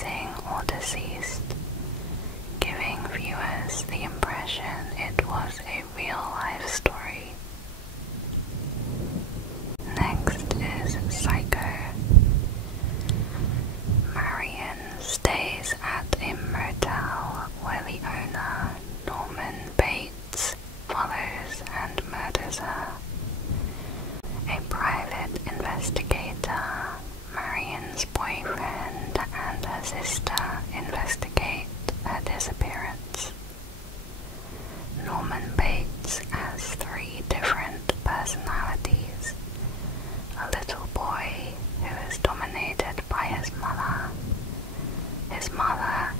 missing or deceased, giving viewers the impression it was a real-life story. Next is Psycho. Marion stays at a motel where the owner, Norman Bates, follows and murders her. A private investigator, Marion's boyfriend, and her sister investigate her disappearance. Norman Bates has 3 different personalities: a little boy who is dominated by his mother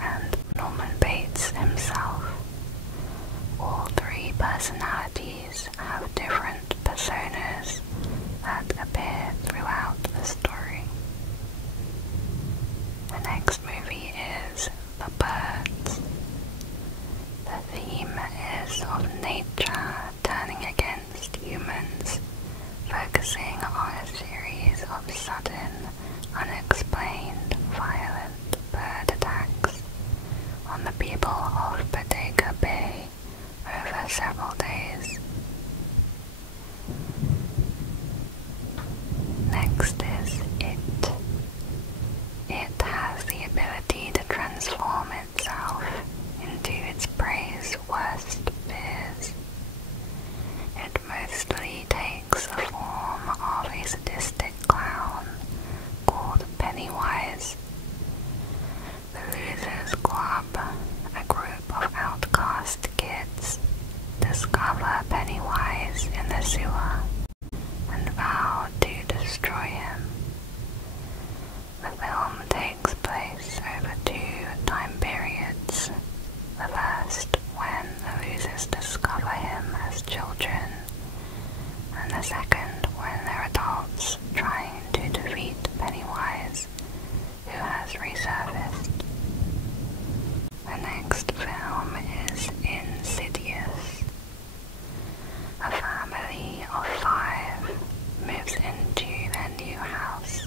and Norman Bates himself. All 3 personalities have different personas that appear throughout the story. The next movie is The Birds. The theme is of nature turning against humans, focusing on a series of sudden, unexplained, violent bird attacks on the people of Bodega Bay over several days. Next is It. It has the ability to transform itself into its prey's worst fears. It mostly takes the form of a sadistic clown called Pennywise. The Losers Club, a group of outcast kids, discover Pennywise in the sewer and vow to destroy him. The film takes place over 2 time periods. The first, when the losers discover him as children, and the second, when they're adults trying to defeat Pennywise, who has resurfaced. The next film is Insidious. A family of 5 moves into their new house.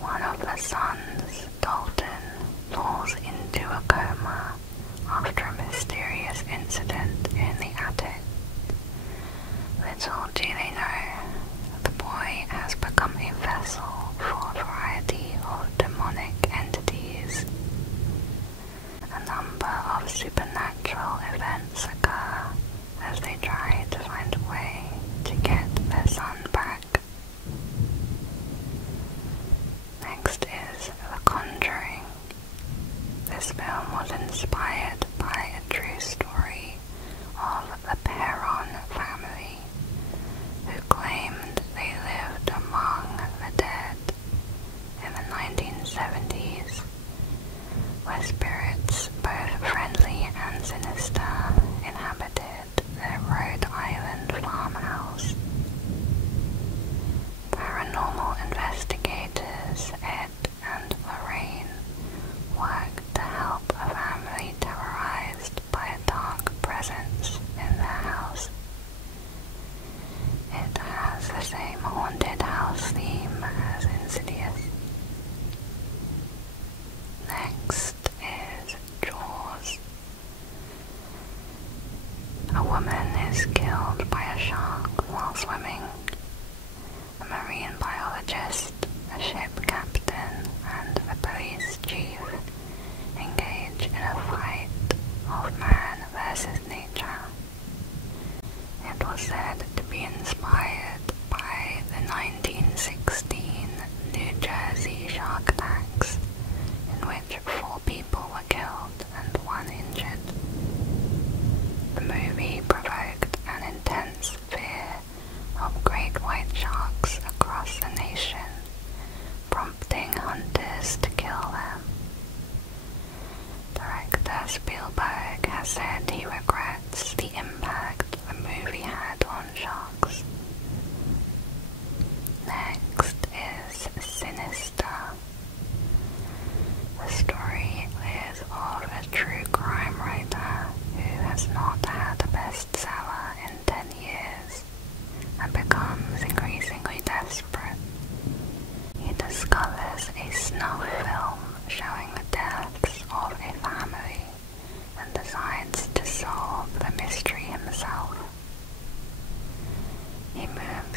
One of the sons, Dalton, falls into a coma after a mysterious incident in the attic. Little do they know, the boy has become a vessel for a variety of demonic entities. A number of supernatural events occur as they try to find a way to get their son back. Next is The Conjuring. This film was inspired by a true story of the Perron family, who claim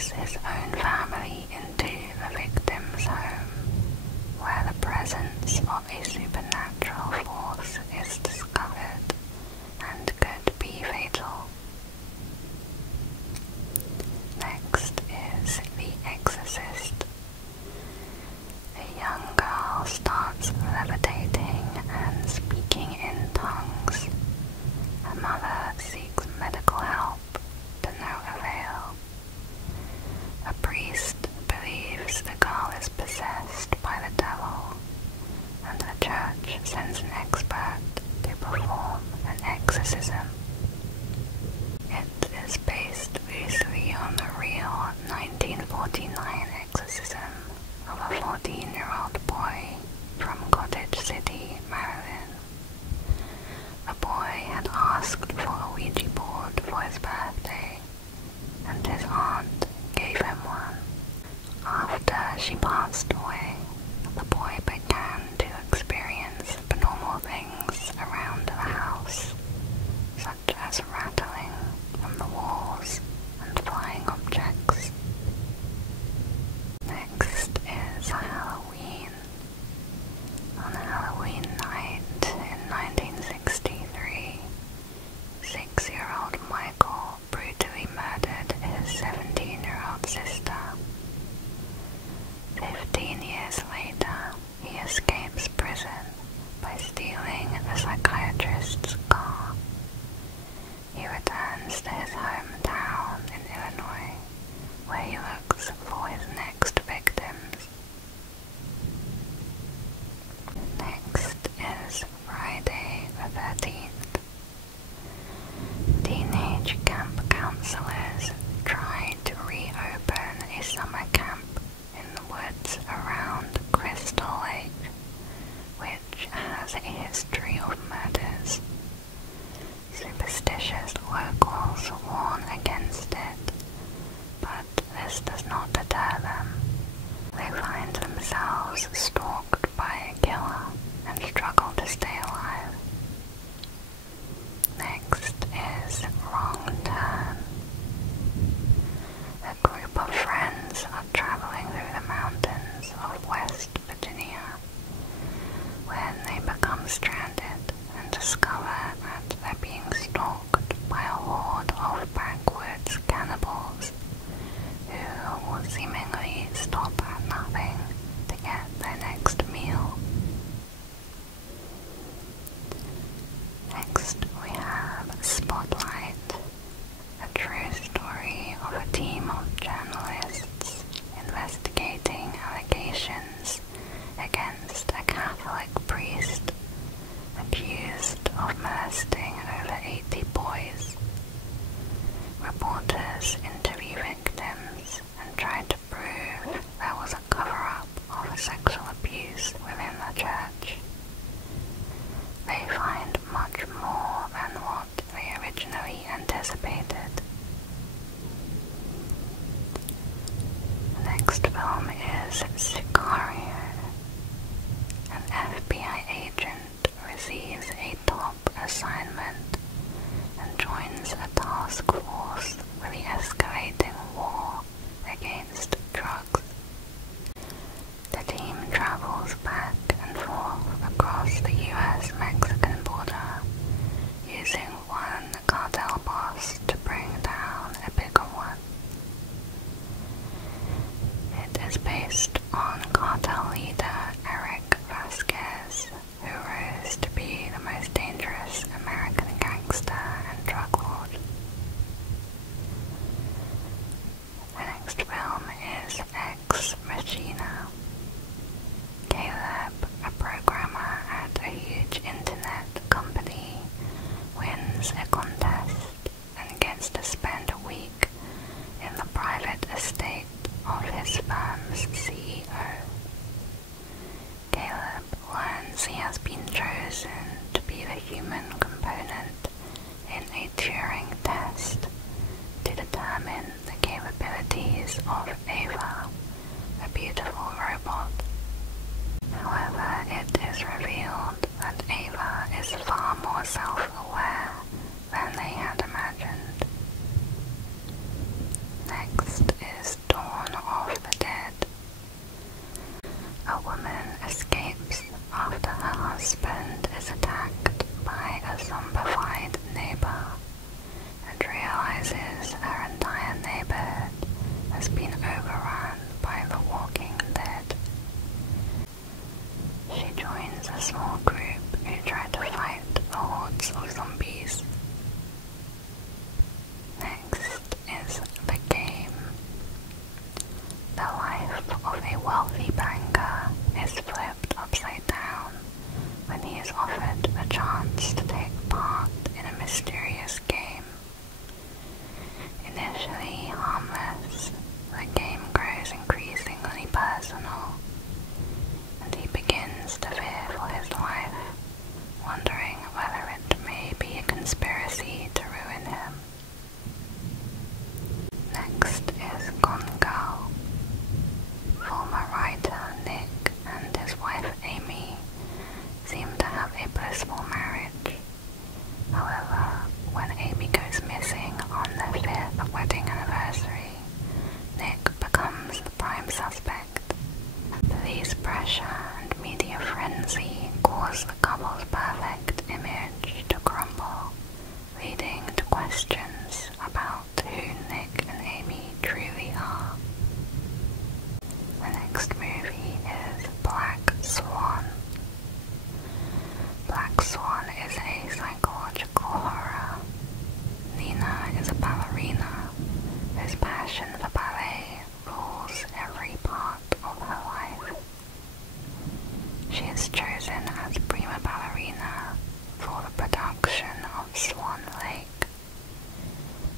takes his own family into the victim's home, where the presence of a supernatural force is discovered and could be fatal. Next is The Exorcist. A young girl starts levitating and speaking in tongues. Her mother seeks medical help, to no avail. A priest believes the girl is possessed by the devil, and the church sends an expert to perform an exorcism. It is based loosely on the real 1949 exorcism of a 14-year-old boy from Cottage City, Maryland. The boy had asked for a Ouija board for his birthday, and his aunt gave him one. After she passed away, the boy began to experience abnormal things around the house, such as rattling from the walls and flying objects. Next is Halloween. On Halloween night in 1963, 6-year-old Michael brutally murdered his 17-year-old sister. 15 years later, he escapes prison by stealing the psychiatrist's car. He returns to his hometown in Illinois, where he looks for his next victims. Next is Friday the 13th. Teenage camp counselors try to reopen a summer camp in the woods around Crystal Lake, which has a history of murders. Superstitious locals warn against it, but this does not deter them. They find themselves stalked by a killer and struggle to stay alive. Next is Wrong Turn. A group of friends are traveling through the mountains of West Virginia when they become stranded and discover that they're being stalked by a horde of backwoods cannibals who will seemingly stop at nothing to get their next meal. Next we have Spotlight, a true story of a team of journalists investigating allegations against a Catholic priest accused of molesting over 80 boys. Reporters interview victims and try to prove there was a cover-up of sexual abuse within the church. They find much more than what they originally anticipated. The next film is Sicario. An FBI agent receives a top assignment and joins a task force for the escalating war against drugs. The team travels back and forth across the US-Mexican border, using one cartel boss to bring down a bigger one. It is based on cartel leader Eric Vasquez, who rose to be the most dangerous American gangster and drug lord. The next film is Ex Machina. Caleb, a programmer at a huge internet company, wins a contest and gets to spend a week in the private estate of his firm's CEO. Caleb learns he has been chosen to be the human component in a Turing test to determine the capabilities of Ava, a beautiful robot. However, it is revealed that Ava is far more self-aware than they had imagined. Next is decides to take part in a mysterious game. Initially harmless, the game grows increasingly personal, and he begins to fear for his life, wondering whether it may be a conspiracy to ruin him. Next is Gone Girl. Former writer Nick and his wife Amy seem to have a blissful marriage. However, when Amy goes missing on their 5th wedding anniversary, Nick becomes the prime suspect. Police pressure and media frenzy cause the couple's perfect image to crumble, leading to questions about who Nick and Amy truly are. The next movie is Black Swan. Black Swan is a psychological horror. Nina is a ballerina whose passion for ballet rules every part of her life. She is chosen as prima ballerina for the production of Swan Lake,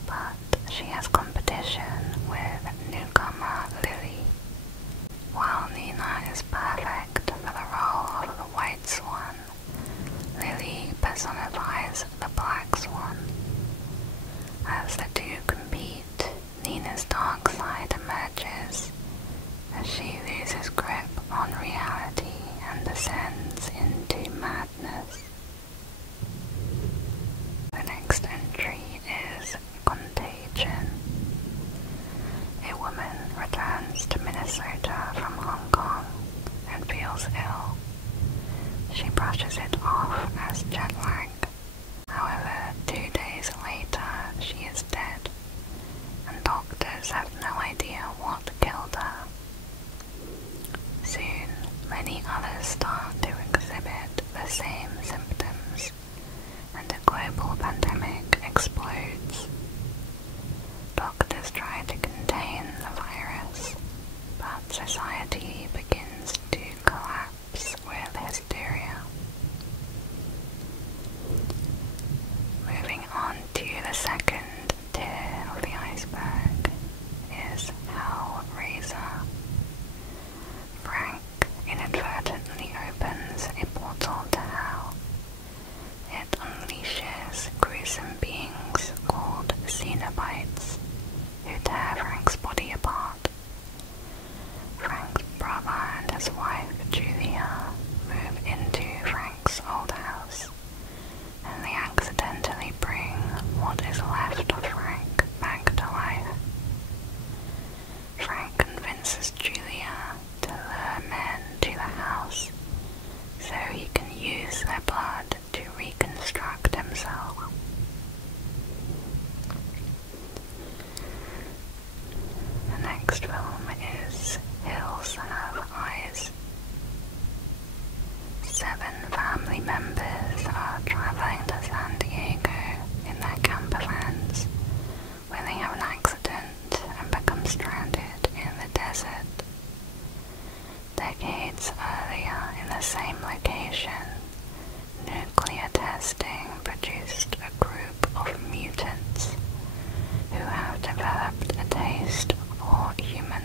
but she has competition with newcomer Lily. While Nina is perfect for the role of the White Swan, Lily personifies the Black Swan. As the two compete, Nina's dark side emerges as she loses grip on reality and descends into madness. The next entry is Contagion. A woman returns to Minnesota from Hong Kong and feels ill. She brushes it off as jet lag. However, 2 days later she is dead, and doctors have no idea what killed her. Soon, many others start to exhibit the same symptoms, and a global pandemic explodes. Doctors try to contain the virus, but society begins to collapse with hysteria. Moving on to the second tier of the iceberg is Hellraiser. Frank inadvertently opens a portal to hell. It unleashes gruesome beings called Cenobites, who tear Frank's body apart. Frank's brother and his wife Julia move into Frank's old house, and they accidentally bring what is left of Frank back to life. Frank convinces Julia to lure men to the house so he can use their blood to reconstruct himself. The next film is Hills Have Eyes. 7 family members are traveling to San Diego in their camper vans when they have an accident and become stranded in the desert. Decades earlier in the same location, nuclear testing produced a group of mutants who have developed a taste for human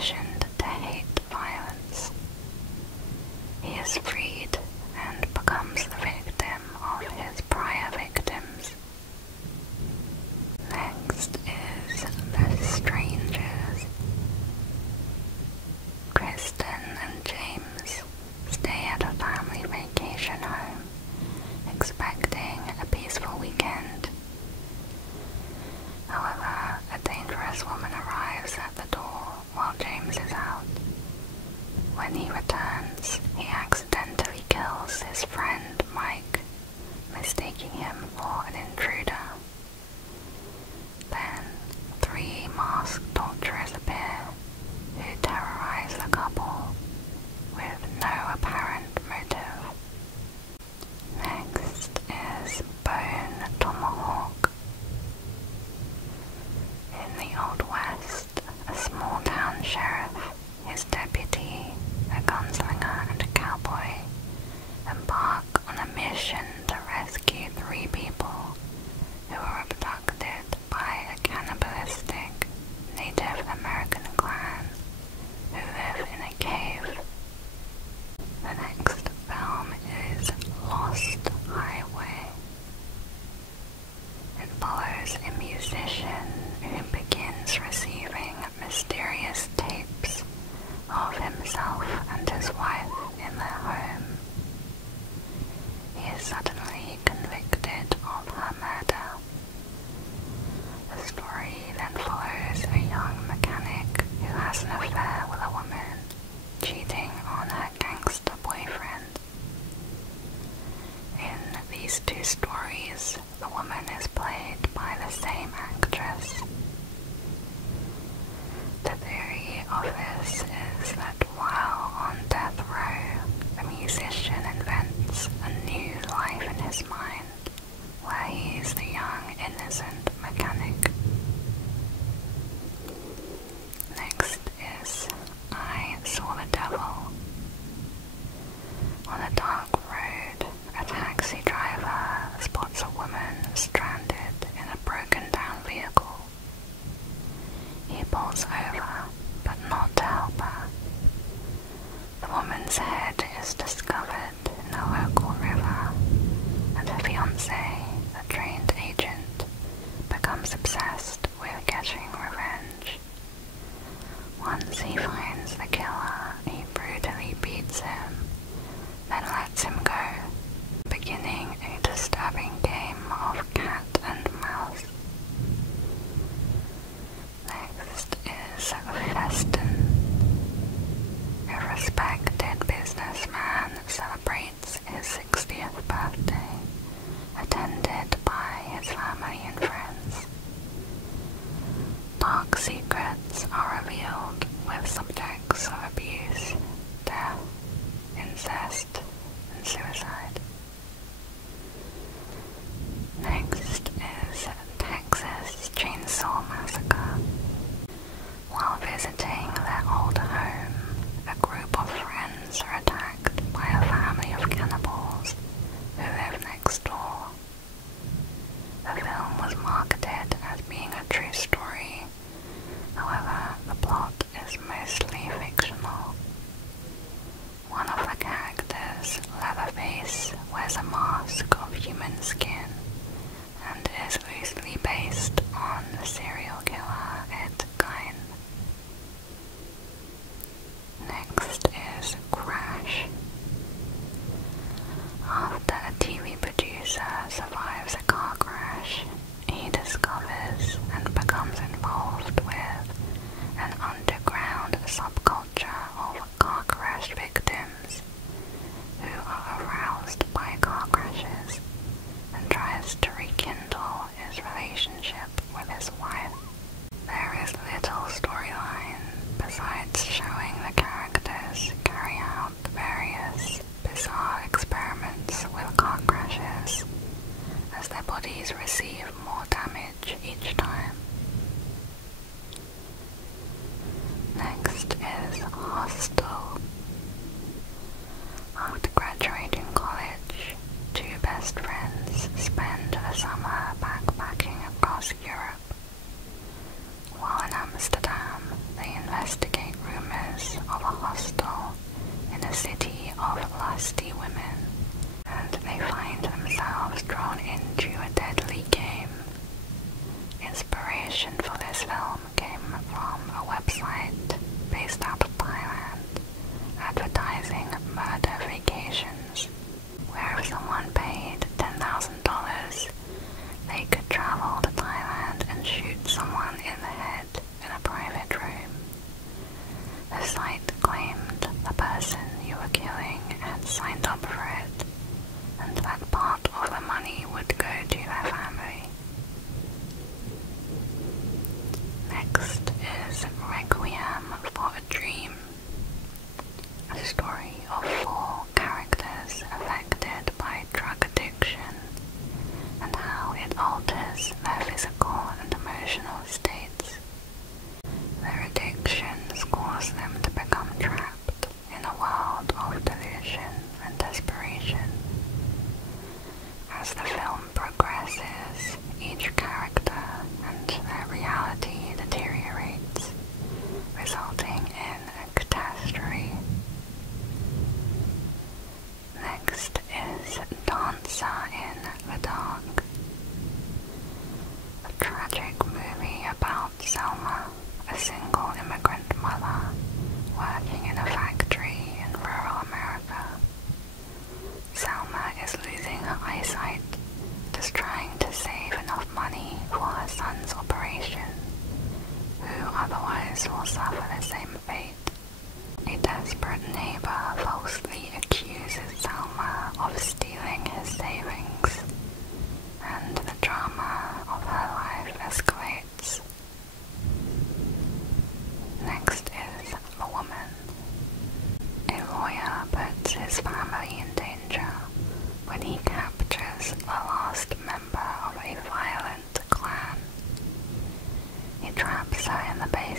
conditioned to hate violence. He is freed and becomes the victim of his prior victims. Next is The Strangers. Kristen and James stay at a family vacation home, expecting a peaceful weekend. However, a dangerous woman arrives at the door while James is out. When he returns, he accidentally kills his friend Mike, mistaking him for an intruder. Then, 3 masked torturers appear, who terrorize the couple with no apparent motive. Next is Bone Tomahawk. In the Old West, a small-town sheriff, his deputy, a gunslinger, and a cowboy embark on a mission to rescue 3 people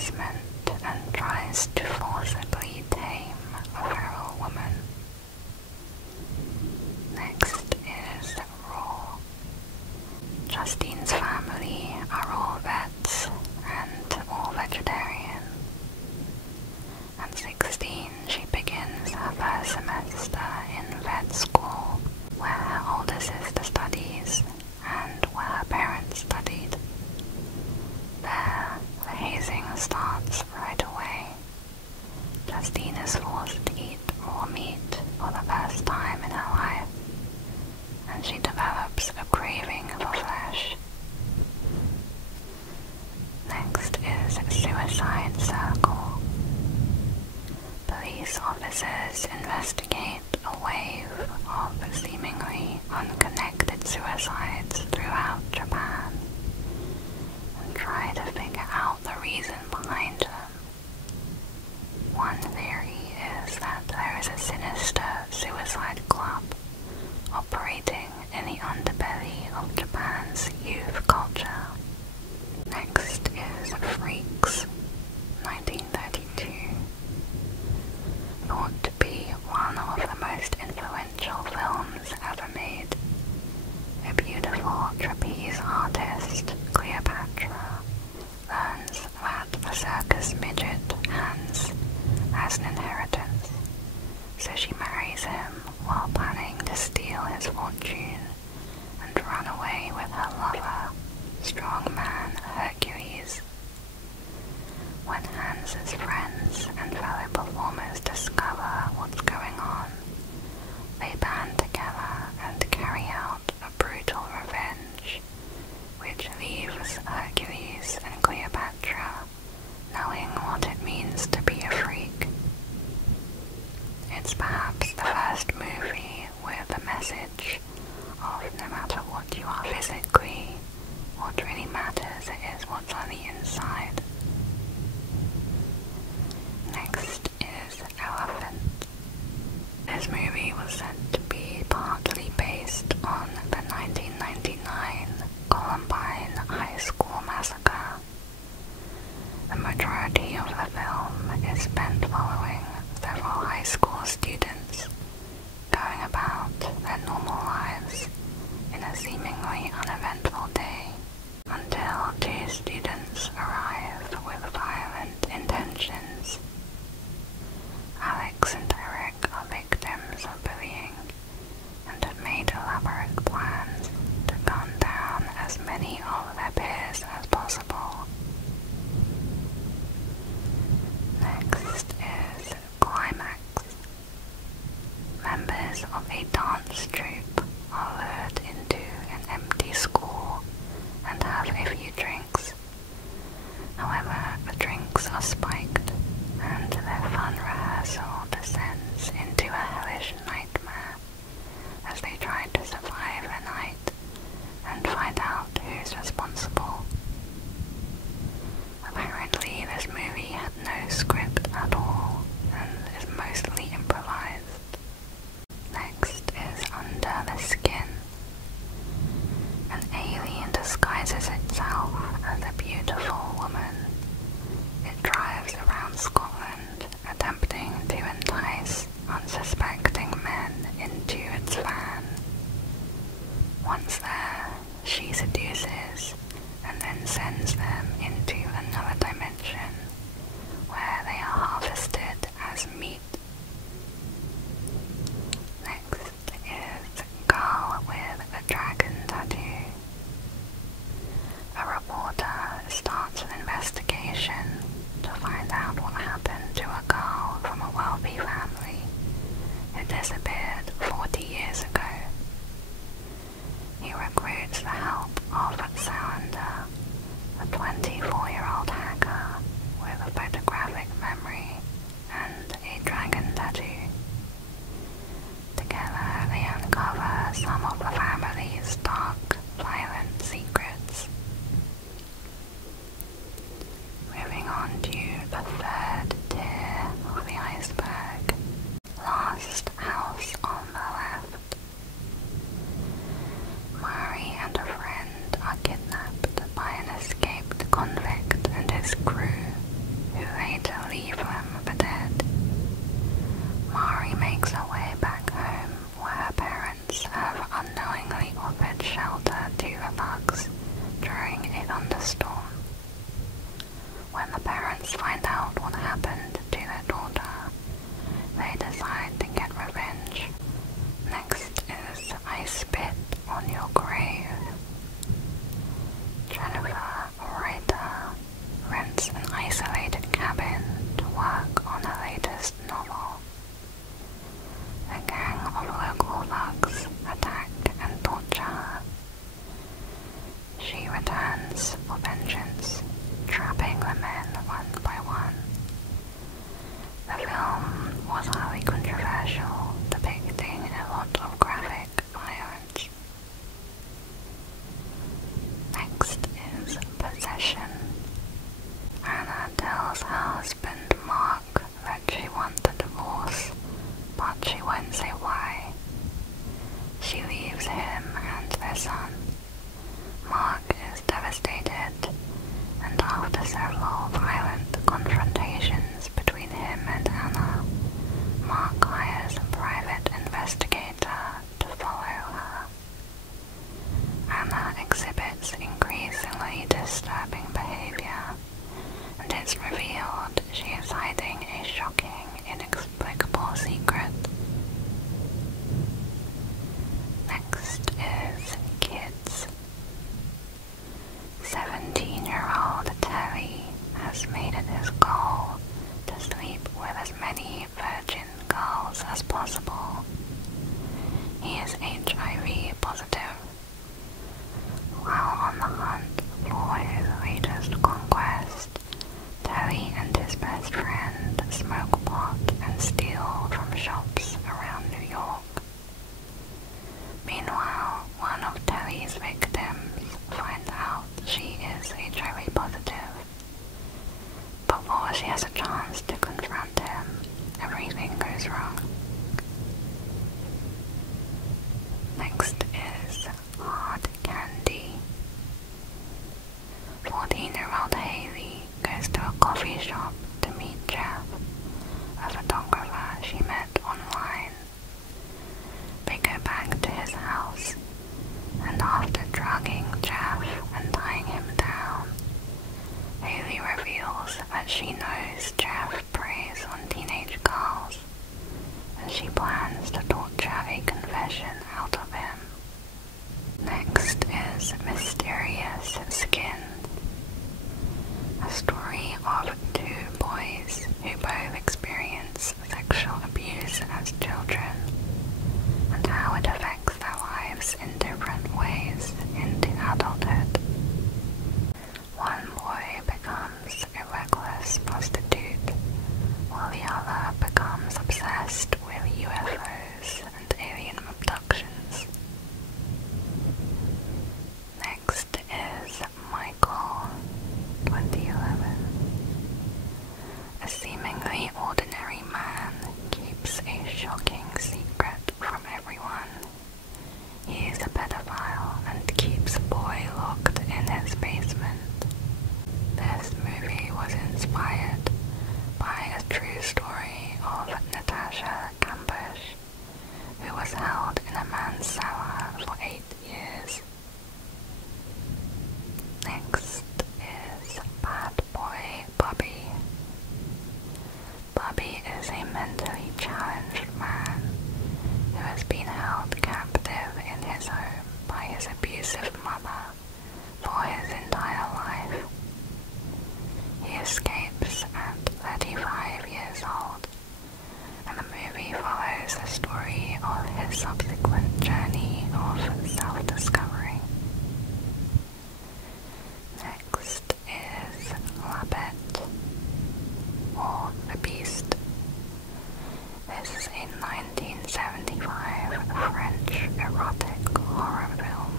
basement and tries to forcibly tame a feral woman. Next is Raw. Justine's family are all vets and all vegetarian. At 16, she begins her first semester in vet school, where her older sister studies and where her parents studied. There, the hazing starts right away. Justine is forced to eat raw meat for the first time in her life, and she develops a craving for flesh. Next is Suicide Circle. Police officers investigate a wave of seemingly unconnected suicides throughout Japan and try to figure out the reason behind them. One theory is that there is a sinister suicide club operating in the underbelly of Japan's youth culture. Next is Freaks, 1932. Thought to be one of the most influential films ever made, a beautiful trapeze artist, Cleopatra, learns that the circus midget Hans has an inheritance, so she marries him while planning to steal his fortune and run away with her lover, strongman Hercules. When Hans's friends and fellow performers discover what's going on, they band together and carry out a brutal revenge, which leaves Hercules and Cleopatra knowing what it means to be a freak. It's perhaps the first movie with the message of no matter what you are physically, what really matters is what's on the inside. Next is Elephant. This movie was said to be partly based on the 1999 Columbine High School massacre. The majority of the film is spent following several high school students going about their normal lives in a seemingly uneventful day until two students arrive with violent intentions. Alex and Eric are victims of bullying and have made elaborate plans to gun down as many of their peers as possible. Next is Climax. Members of a dance troupe are lured into an empty school and have a few drinks. However, the drinks are spiked, and their fun rehearsal descends into a hellish nightmare as they try to survive the night and find out who's responsible. Apparently, this movie had no script at all and is mostly improvised. Next is Under the Skin. An alien disguises itself as a beautiful woman. It drives around Scotland, attempting to entice unsuspecting men into its van. Once there, she seduces and then sends them into another dimension, where they are harvested as meat. Next is Girl with a Dragon Tattoo. A reporter starts an investigation to find out what happened to a girl from a wealthy family who disappeared 40 years ago. He recruits the help of Salander, a 24-year-old hacker with a photographic memory and a dragon tattoo. Together they uncover some of the family's dark, violent secrets. Moving on to the third tier of the iceberg, Last House on the Left. Mari and a friend are kidnapped by an escaped convict coffee shop to meet Jeff, a photographer she met online. They go back to his house, and after drugging Jeff and tying him down, Haley reveals that she knows Jeff preys on teenage girls, and she plans to torture a confession out of him. Next is Mysterious Skin, a story of two boys who both experience sexual abuse as children, and how it affects their lives in different ways into adulthood. One boy becomes a reckless prostitute, while the other becomes obsessed with UFOs and alien abductions. Next is Michael, 2011. A seemingly ordinary man keeps a shocking secret from everyone. He is a pedophile and keeps a boy locked in his basement. This movie was inspired by a true story of Natasha Kampusch, who was held in a man's cellar for 8 years. Next is Bad Boy Bobby. Bobby is a mentally challenged man who has been held captive in his home by his abusive mother for his entire life. He escapes at 35 years old, and the movie follows the story of his subsequent journey of self-discovery. Next is La Bête, or The Beast. This is a 1975 French erotic horror film.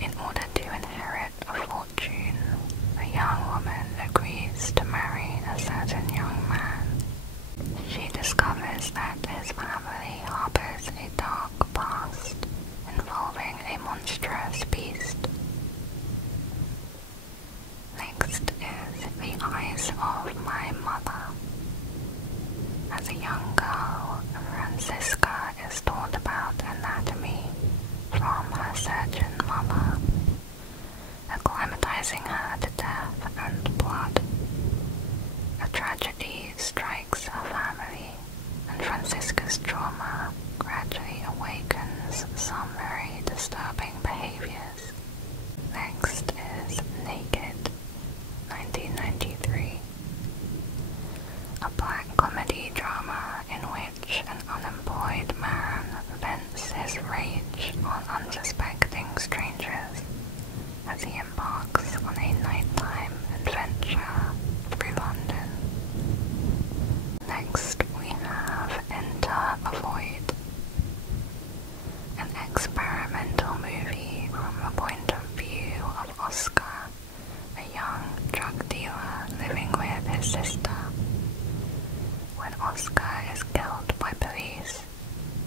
In order to inherit a fortune, a young woman agrees to marry a certain young man. She discovers that his family harbors a dark past involving a monstrous beast. Next is The Eyes of My Mother. As a young girl, Francisca is taught about anatomy from her surgeon mother, acclimatizing her to death and blood. A tragedy strikes her family, and Francisca's trauma gradually awakens some very disturbing behaviors. Next is Naked, 1993. A black comedy drama in which an unemployed man vents his rage on unsuspecting strangers as he embarks on a nighttime adventure through London. Next we have Enter the Void, an experimental movie from the point of view of Oscar, a young drug dealer living with his sister. When Oscar is killed by police,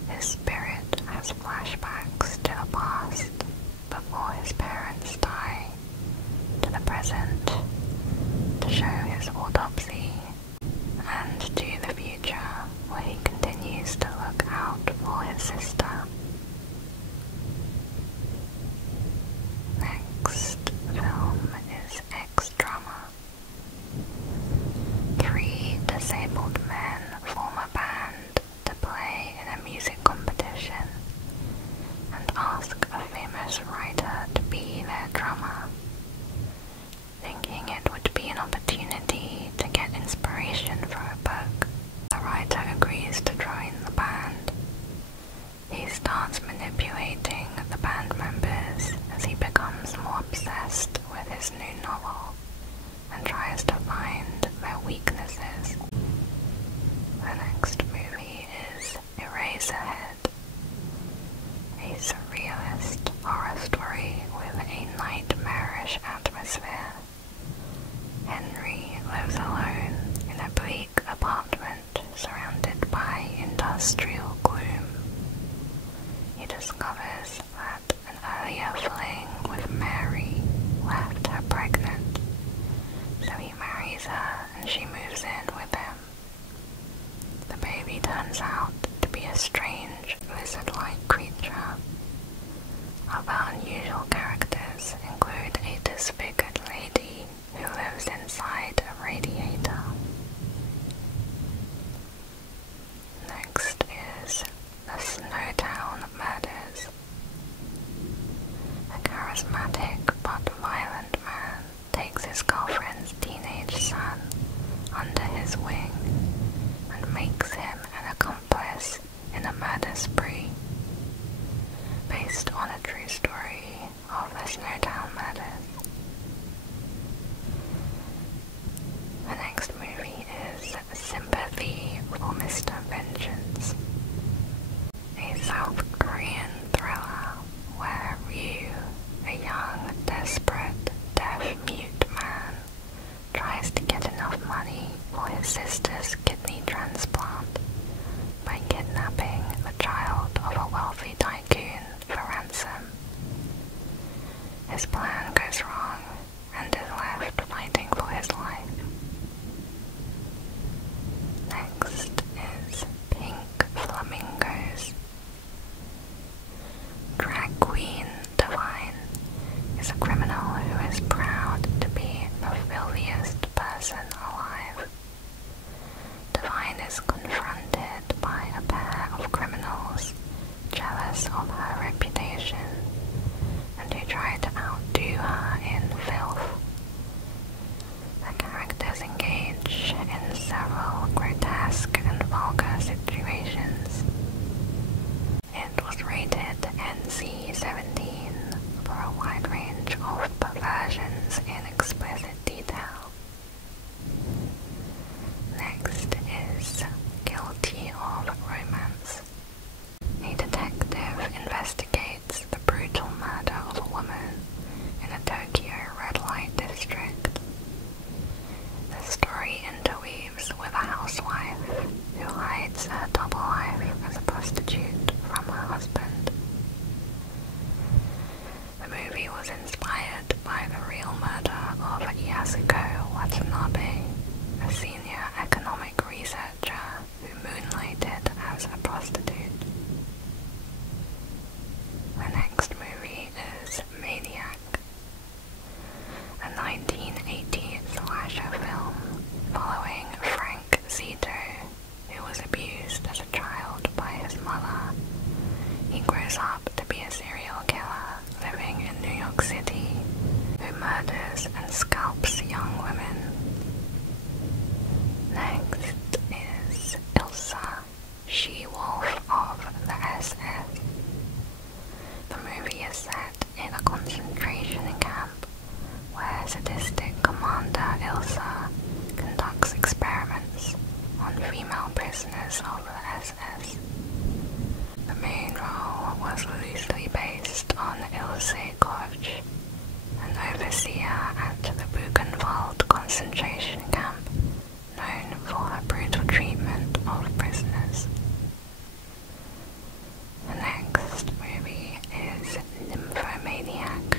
his spirit has flashbacks to the past before his parents die, to the present to show his autopsy, and to the future where he continues to look out for his sister. Next film is X-Drama. 3 disabled men form a band to play in a music competition and ask a famous writer to be their drummer. Thinking it would be an opportunity to get inspiration for a book, the writer agrees to join the band. He starts manipulating the band members as he becomes more obsessed with his new novel and tries to find their weaknesses. The next movie is Eraserhead, a surrealist horror story with a nightmarish atmosphere. Henry lives alone in a bleak apartment surrounded by industrial gloom. He discovers that an earlier fling with Mary left her pregnant, so he marries she moves in with him. The baby turns out to be a strange lizard-like creature. Other unusual characters include a disfigured lady who lives inside a radiator. Next is the Snowtown Murders. A charismatic but violent man takes his girlfriend's teenage son under his wing and makes him an accomplice in a murder spree based on a true story of the Snowtown Murders. The next movie is Sympathy for Mr. Vengeance, a South Korean thriller where Ryu, a young, desperate, deaf-mute man, tries to get enough money for his sister's kidney transplant by kidnapping the child of a wealthy tycoon for ransom. His plan goes wrong and is left fighting for his life. Next is Pink Flamingos. Drag queen Divine is a criminal who is proud to be the filthiest person alive. Divine is confronted by a pair of criminals jealous of her reputation and who try to outdo her in filth. The characters engage in several grotesque and vulgar situations. It was rated NC-17 for a wide range of perversions in explicit detail. Next is Guilty of Romance. A detective investigates the brutal murder of a woman in a Tokyo red light district. The story interweaves with a housewife who hides her double life as a prostitute from her husband. The movie was inspired by the real murder of Yasuko Watanabe, a senior economic researcher who moonlighted as a prostitute. The next movie is Maniac, a 1980 slasher film following Frank Zito, who was abused as a child by his mother. He grows up to be a serial killer living in New York City who murders and scalps young women. Next is Ilsa, She-Wolf of the SS. The movie is set in a concentration camp where sadistic Commander Ilsa conducts experiments on female prisoners of the SS. The main role was loosely based on Ilse Koch, an overseer at the Buchenwald concentration camp, known for her brutal treatment of prisoners. The next movie is Nymphomaniac.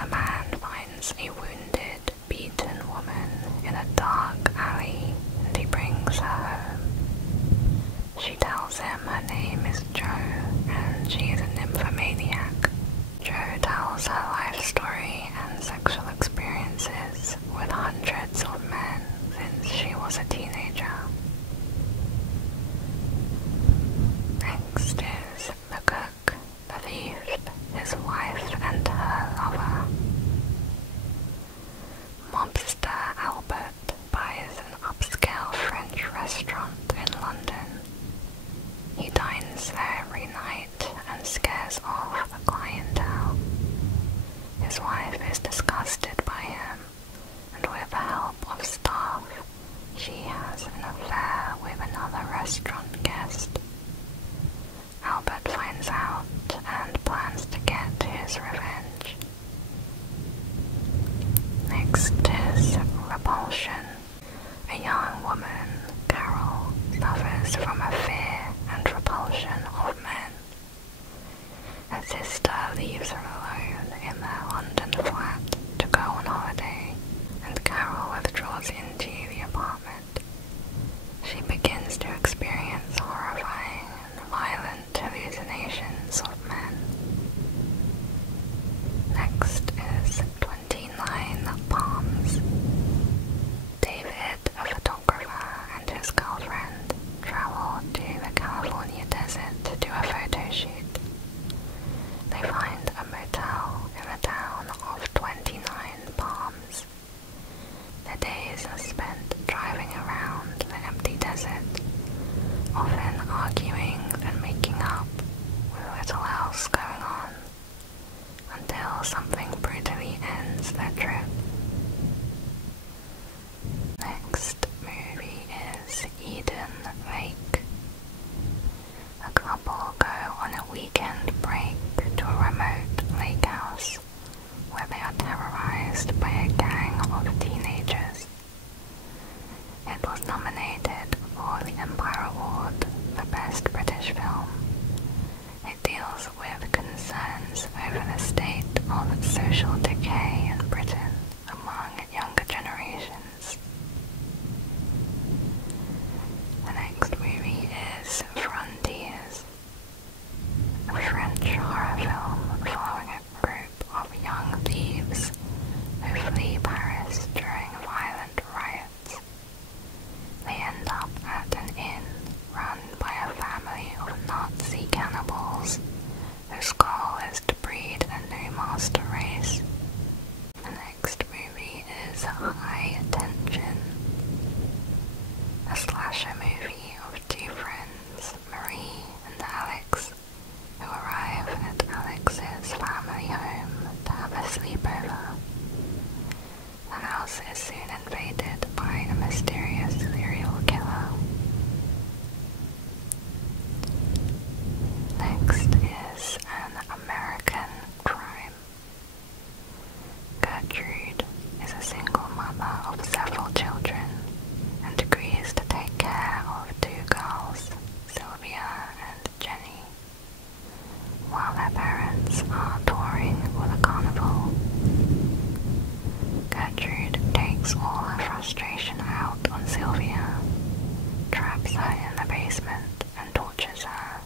A man finds a wounded, beaten woman in a dark alley and he brings her home. She tells him her name is Jo and she is a nymphomaniac. Jo tells her life story and sexual experiences with hundreds of men since she was a teenager. Next is The Cook, the Thief, his wife and her lover. Mobster Albert buys an upscale French restaurant in London. He dines there every night and scares off the clientele. His wife is disgusted by him, and with the help of staff, she has an affair with another restaurant guest. Albert finds out and plans to get his revenge. Next is high tension. A slasher movie of two friends, Marie and Alex, who arrive at Alex's family home to have a sleepover. The house is soon invaded by a mysterious serial killer. Next is an American crime. Gertrude is a single mother of several children and agrees to take care of two girls, Sylvia and Jenny, while their parents are touring with a carnival. Gertrude takes all her frustration out on Sylvia, traps her in the basement and tortures her,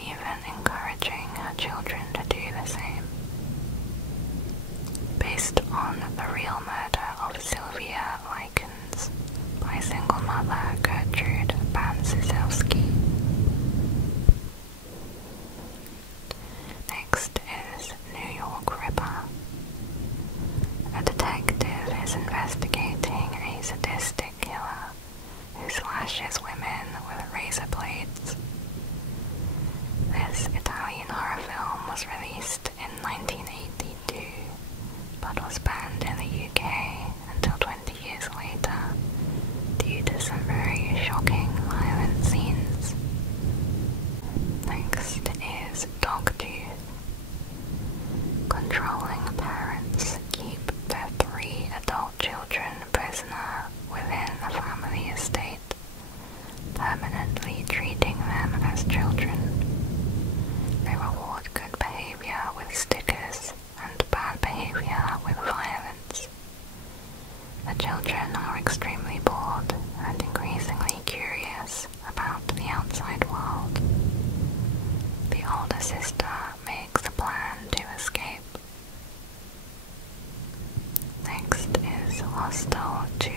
even encouraging her children to do the same. Based on the real murder of Sylvia Likens by single mother Gertrude Banczewski. Next is New York Ripper. A detective is investigating a sadistic killer who slashes women with razor blades. This Italian horror film was released in 1982, but was banned in the UK until 20 years later due to some very shocking violent scenes. Next is Dogtooth. Controlling parents keep their 3 adult children prisoner within the family estate, permanently treating them as children. They reward good behavior with stickers and bad behavior with violence. The children are extremely bored and increasingly curious about the outside world. The older sister makes a plan to escape. Next is Hostel 2.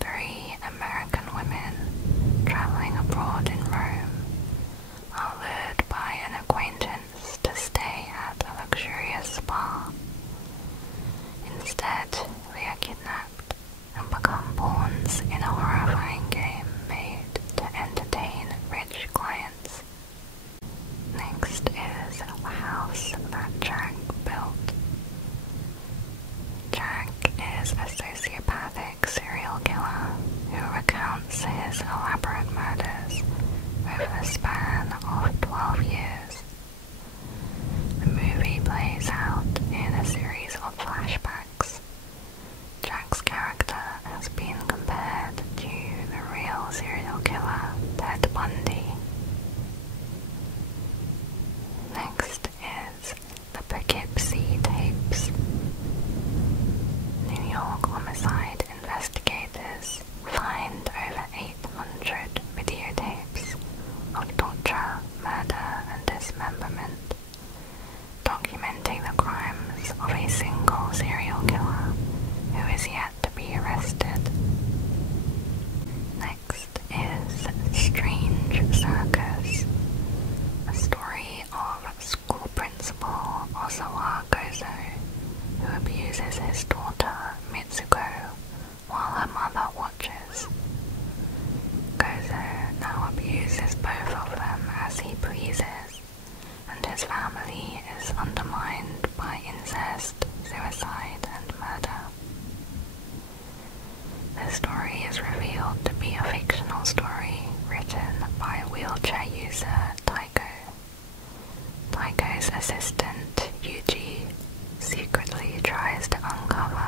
3 American women traveling abroad in Rome are lured by an acquaintance to stay at a luxurious spa. Instead, they are kidnapped and become pawns in a horrifying game made to entertain rich clients. Next is The House That Jack Built. Jack is a sociopathic serial killer who recounts his elaborate murders over the span of 12 years. The movie plays out in a series of flashbacks. Jack's character has been compared to the real serial killer Ted Bundy. Next is the Poughkeepsie Tapes. New York homicide investigators find over 800 videotapes of torture, murder, and dismemberment, documenting the crimes of a single serial killer who is yet to be arrested. Next is Strange Circus, a story of school principal Osawa Gozo, who abuses his daughter Mitsuko while her mother watches. Gozo now abuses both of them as he pleases, and his family is undermined by incest, suicide, and murder. The story is revealed to be a fictional story written by wheelchair user Taiko. Taiko's assistant, Yuji, secretly tries to uncover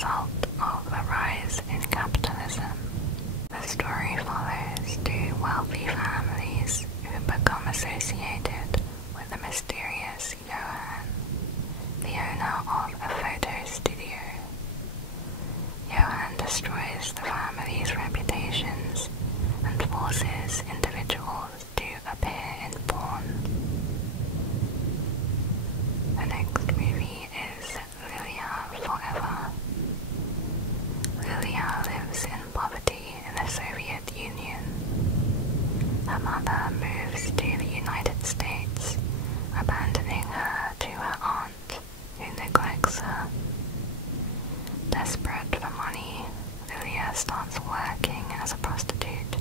result of the rise in capitalism. The story follows two wealthy families who become associated with the mysterious Johann, the owner of a photo studio. Johann destroys the family's reputations and forces individuals to appear in porn. The next movie is Lilia Forever. Lilia lives in poverty in the Soviet Union. Her mother moves to the United States, abandoning her to her aunt, who neglects her. Desperate for money, Lilia starts working as a prostitute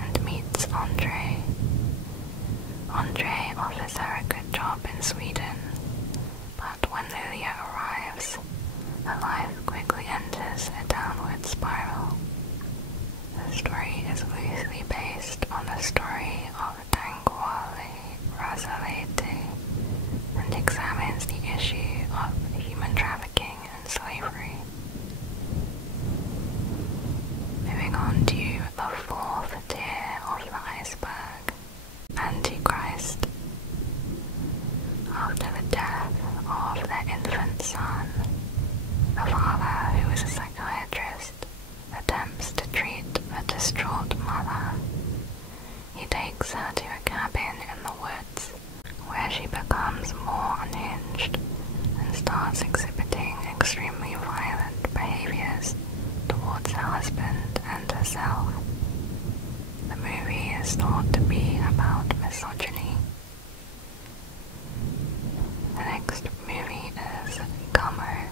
and meets Andre. Andre offers her a good job in Sweden, but when Lilia arrives, her life quickly enters a downward spiral. The story is loosely based on the story of Tanguale Razalete and examines the issue of human trafficking and slavery. Moving on to the fourth tier of the iceberg, Antichrist. After the death of their infant son, the father, who is a psychiatrist, attempts to treat the distraught mother. He takes her to a cabin in the woods, where she becomes more unhinged and starts exhibiting extremely violent behaviors towards her husband and herself. The movie is thought to be about misogyny. The next movie is Gummo.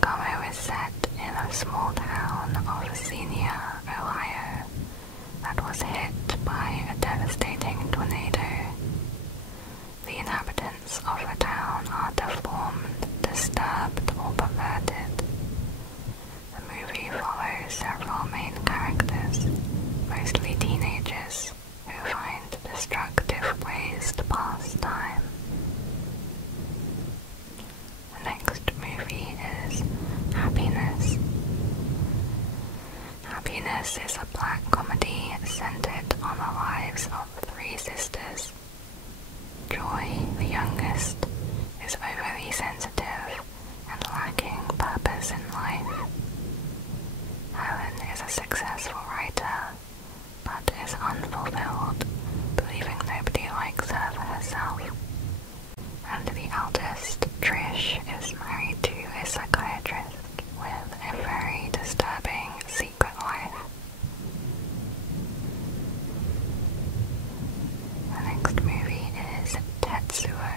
Gummo is set in a small town of Xenia, Ohio, that was hit by a devastating tornado. The inhabitants of the town are deformed, disturbed, or perverted. The movie follows several main characters, mostly teenagers, who find destructive ways to pass time. The next movie is Happiness. Happiness is a black comedy centered on the lives of three sisters. Joy, the youngest, is overly sensitive and lacking purpose in life. Helen is a successful writer, but is unfulfilled, believing nobody likes her for herself. And the eldest, Trish, is married to a psychiatrist with a very disturbing secret life. The next movie is Tetsuo.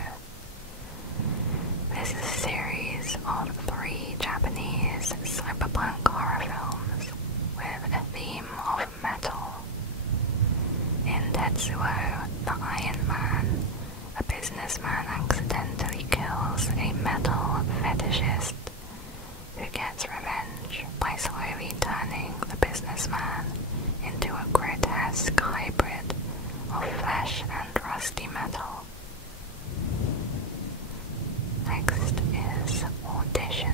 This is a series of 3 Japanese cyberpunk horror films with a theme of metal. In Tetsuo, the Iron Man, a businessman accidentally kills a metal fetishist who gets revenge by slowly turning the businessman into a grotesque hybrid of flesh and rusty metal. Next is Audition,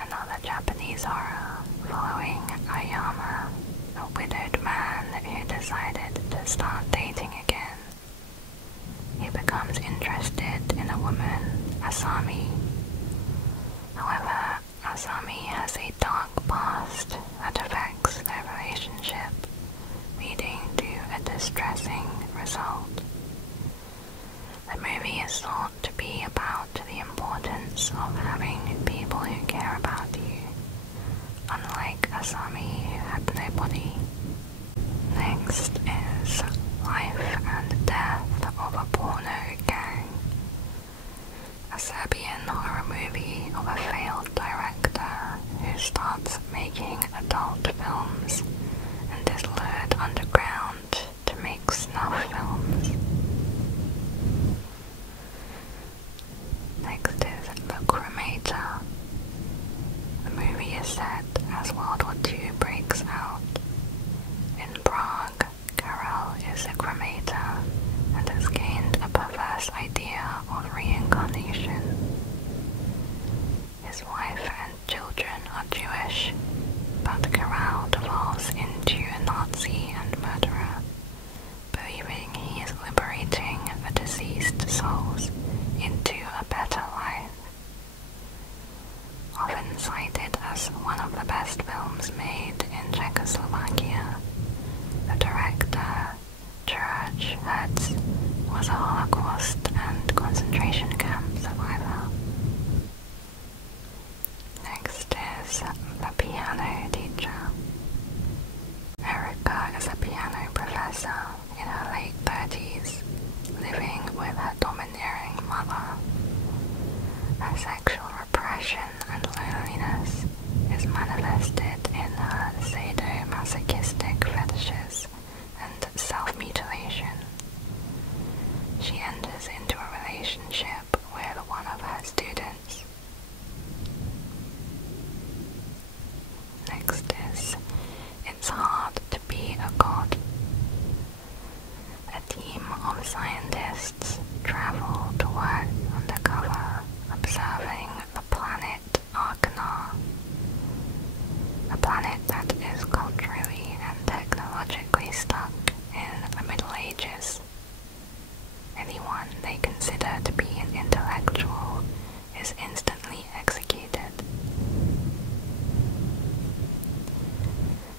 another Japanese horror following Ayama, a widowed man who decided to start dating again. He becomes interested in a woman, Asami. However, Asami has a dark past that affects their relationship, leading to a distressing result. The movie is thought to be about the importance of having people who care about you, unlike Asami, who had nobody. Next is Life and Death of a Porno Gang, a Serbian horror movie of a failed director who starts making adult films and is lured underground to make snuff films. Next is The Cremator. The movie is set as World War II breaks out. In Prague, Karel is a cremator and has gained a perverse idea of reincarnation. sexual repression and loneliness is manifested in her sadomasochistic fetishes and self-mutilation. She enters into a relationship with one of her students. Next is It's Hard to Be a God. A team of scientists travel to work undercover observing the planet Arcanar, a planet that is culturally and technologically stuck in the Middle Ages. Anyone they consider to be an intellectual is instantly executed.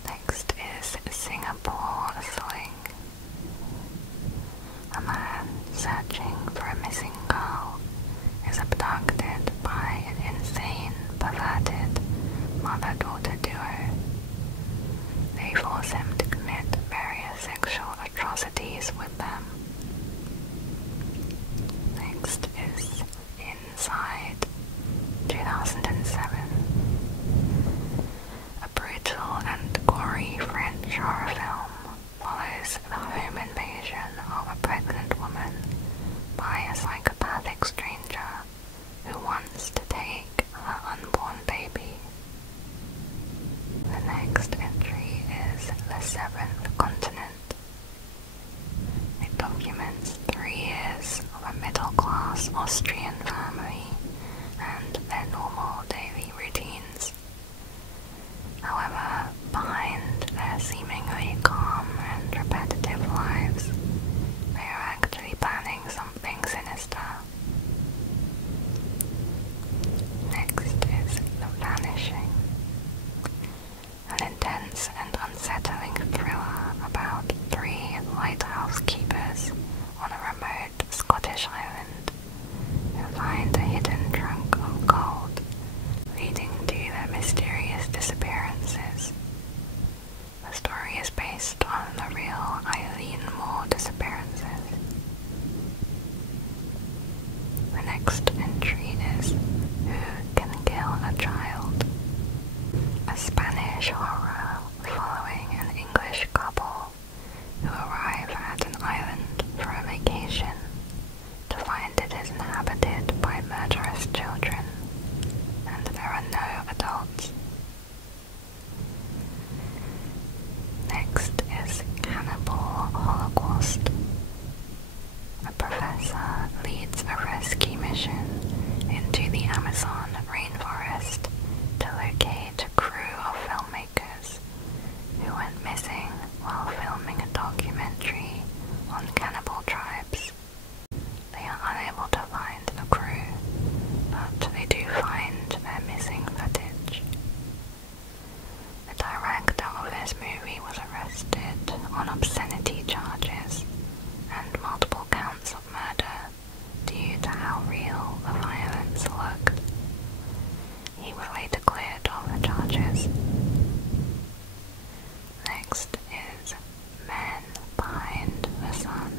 Next is Singapore Sling. A man searching for a missing girl is abducted by an insane, perverted mother-daughter duo. They force him to commit various sexual atrocities with them. Next is Inside, 2007. A brutal and gory French horror film follows the home invasion of a pregnant woman by a psychopathic stranger who wants to take her unborn baby. The next entry is The Seventh Continent. It documents 3 years of a middle-class Austrian family and their normal daily routines. However, behind their seemingly calm and repetitive lives, they are actually planning something sinister. Next is The Vanishing, an intense and unsettling thriller about 3 lighthouse keepers on a remote Scottish island who find a hidden trunk of gold, leading to their mysterious disappearances. The story is based on the real Eileen Moore disappearances. The next entry is Who Can Kill a Child? A Spanish horror following an English couple who arrive at an island for a vacation to find it is inhabited by murderous children, and there are no adults. Next is Cannibal Holocaust. A professor leads a rescue mission into the Amazon rainforest to locate a crew of filmmakers who went missing while filming a documentary on cannibal tribes. They are unable to find the crew, but they do find their missing footage. The director of this movie was arrested on obscenity charges and multiple counts of murder due to how real the violence looked. He was later cleared of the charges. Next is Men Behind the Sun.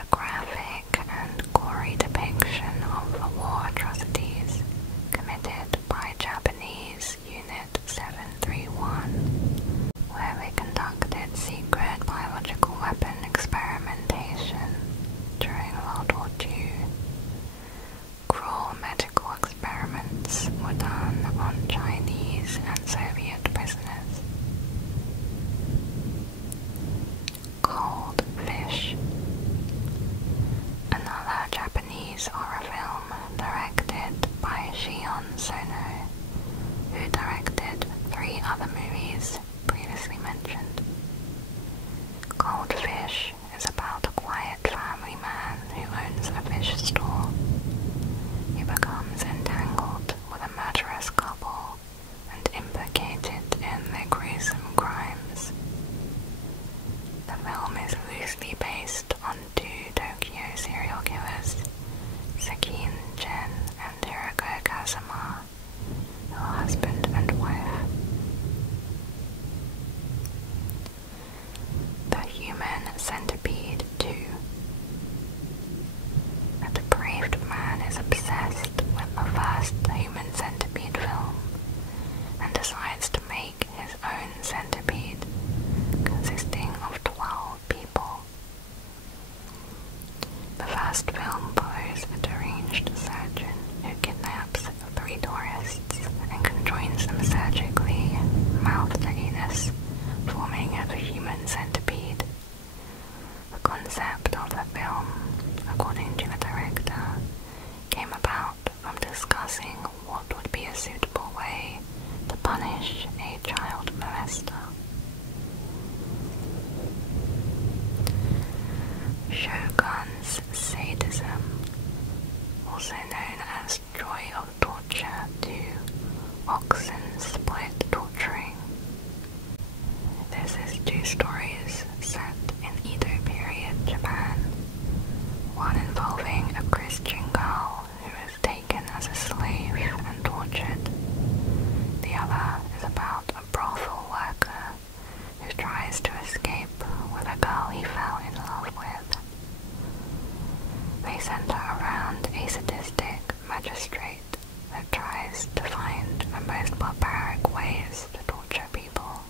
A graphic and gory depiction of the war atrocities committed by Japanese Unit 731, where they conducted secret biological weapon experimentation during World War II. Cruel medical experiments were done on Chinese and Soviet prisoners. Cold Fish. Another Japanese horror film directed by Shion Sono, who directed 3 other movies previously mentioned. Cold Fish is about a quiet family man who owns a fish store. He becomes entangled with a murderous couple and implicated in their gruesome crimes. The film is loosely based on 2 Tokyo serial killers, Sakine Jen and Hiroko Kazama, who are husband and wife. The Human Centipede 2. A depraved surgeon who kidnaps 3 tourists and conjoins them surgically, mouth to anus, forming a human centipede. The concept of the film, according to the director, came about from discussing what would be a suitable way to punish a child molester. Shogun's sadism, also known as joy of torture to oxen split torturing. This is 2 stories set in Edo period Japan, one involving a Christian girl who is taken as a slave and tortured. The other is about a brothel worker who tries to escape with a girl he fell in love with. They send her around a sadistic magistrate that tries to find the most barbaric ways to torture people.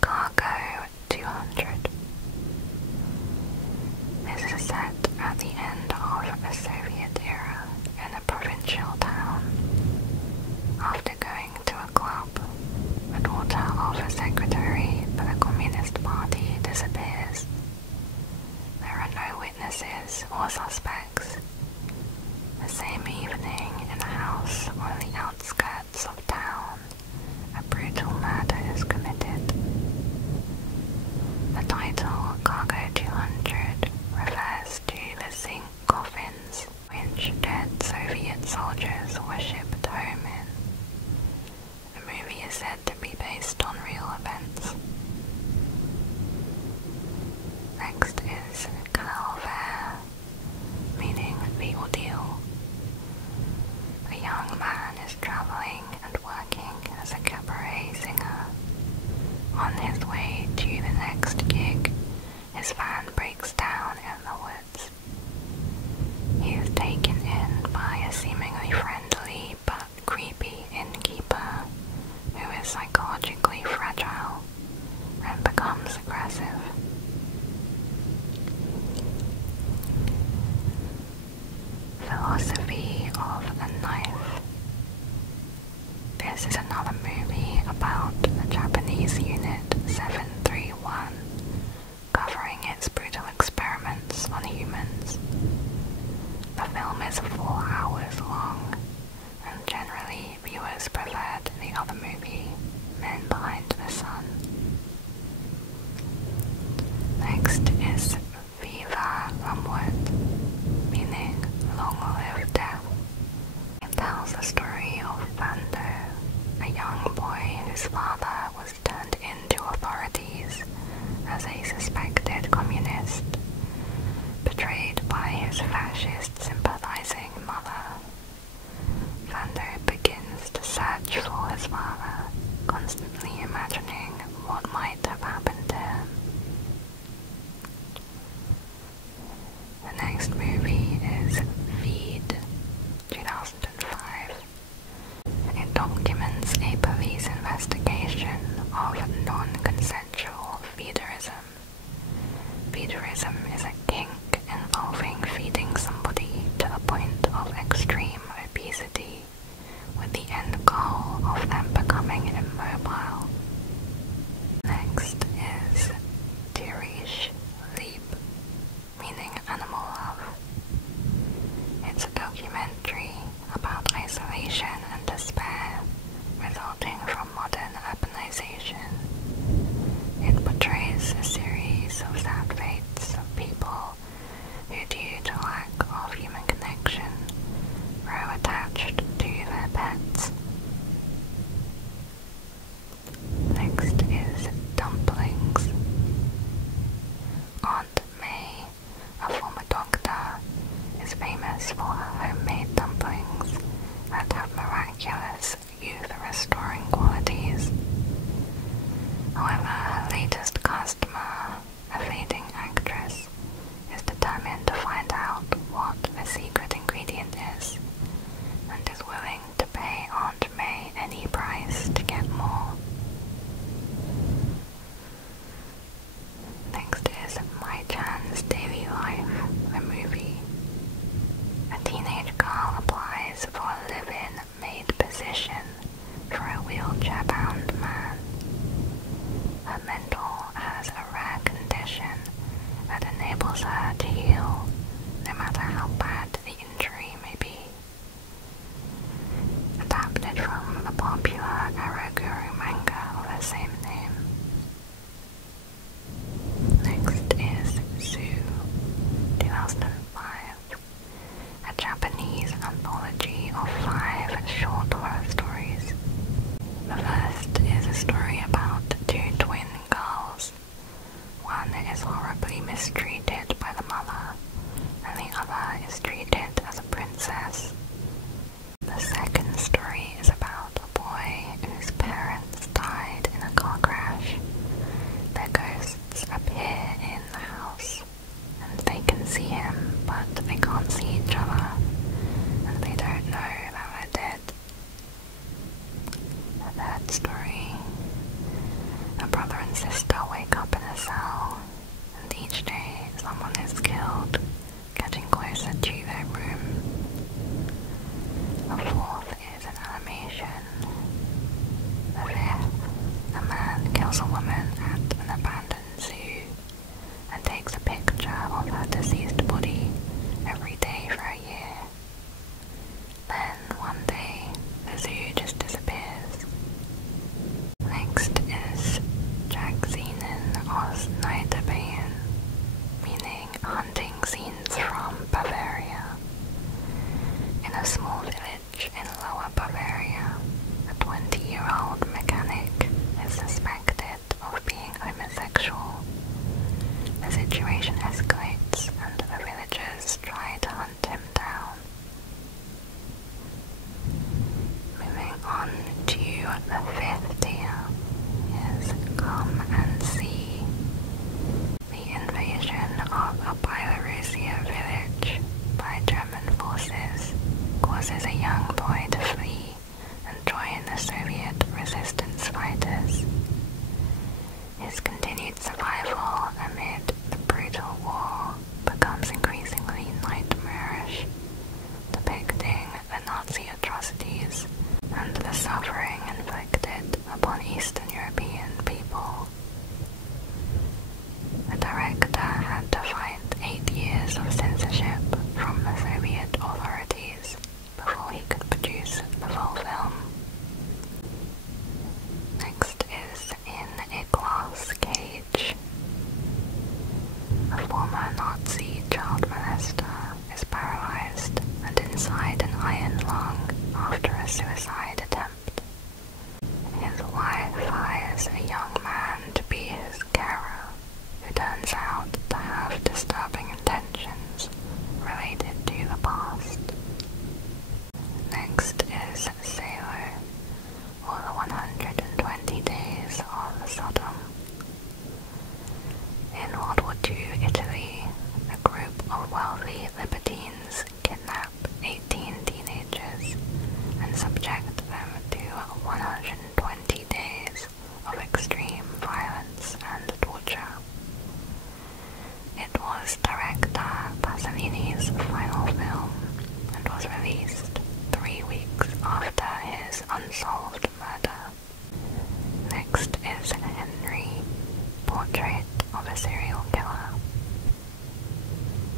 Cargo 200. This is set at the end of the Soviet era in a provincial town. After going to a club, the daughter of a secretary for the Communist Party disappears. There are no witnesses or suspects. The same evening, in a house on the outskirts of town, a brutal murder is committed. The title Cargo 200 refers to the zinc coffins which dead Soviet soldiers were shipped home in. The movie is said to be based on real events. Next is Calvaire, meaning the ordeal. A young man is traveling and working as a cabaret singer. On his way to the next gig, his van breaks down in the woods. He is taken in by a seemingly friendly but creepy innkeeper who is psychologically fragile and becomes aggressive. Philosophy of a Knife. This is another movie about the Japanese Unit 731, covering its brutal experiments on humans. The film is 4 hours long, and generally viewers preferred the other movie, Men Behind the Sun. Next is Viva L'Amour, meaning Long Live Death. It tells the story of Vando, a young boy whose father was turned into authorities as a suspected communist, betrayed by his fascist-sympathizing mother. Vando begins to search for his father, constantly imagining what might have happened to him. The next movie is Feed, 2005. It documents a police investigation of non-consensual feederism. Feederism is a kink involving feeding somebody to the point of extreme obesity, with the end goal of them becoming immobile. Next is Tirish Leap, meaning animal love. It's a documentary about isolation and despair resulting from modern urbanization. It portrays a series of sad fates of people who, due to lack of human connection, grow attached to their pets. Next is Dumplings. Aunt May, a former doctor, is famous for her homemade dumplings that have miraculously but they can't see each other, and they don't know that they're dead. The third story. A brother and sister wake up in a cell, and each day someone is killed, getting closer to their room. The fourth is an animation. The fifth, a man kills a woman at an abandoned zoo and takes a picture of her deceased body every day for a year. Then one day, the zoo just disappears. Next is Jagzinen aus Niederbayern, meaning hunting scenes from Bavaria. In a small village in Lower Bavaria, a 20-year-old mechanic is suspected of being homosexual. The situation escalates and the villagers try to hunt him down. Moving on to the fifth tier is Come and See. The invasion of a Belarusia village by German forces causes a young boy to flee and join the Soviet resistance fighters. His continued survival amid the brutal war becomes increasingly nightmarish, depicting the Nazi atrocities and the suffering inflicted upon Eastern European people. The director had to fight 8 years of censorship from the Soviet authorities before he could produce the full film. Next is In a Glass Cage. A former Nazi child molester is paralyzed and inside an iron lung after a suicide attempt. His wife hires a young man to be his carer, who turns out to have disturbing intentions related to the past. Next is Sailor, or the 120 Days of Sodom. In World War II Italy, a group of wealthy libertines kidnap 18 teenagers and subject them to 120 days of extreme violence and torture. It was director Pasolini's final film and was released 3 weeks after his unsolved murder. Next is Henry, Portrait of a Serial Killer.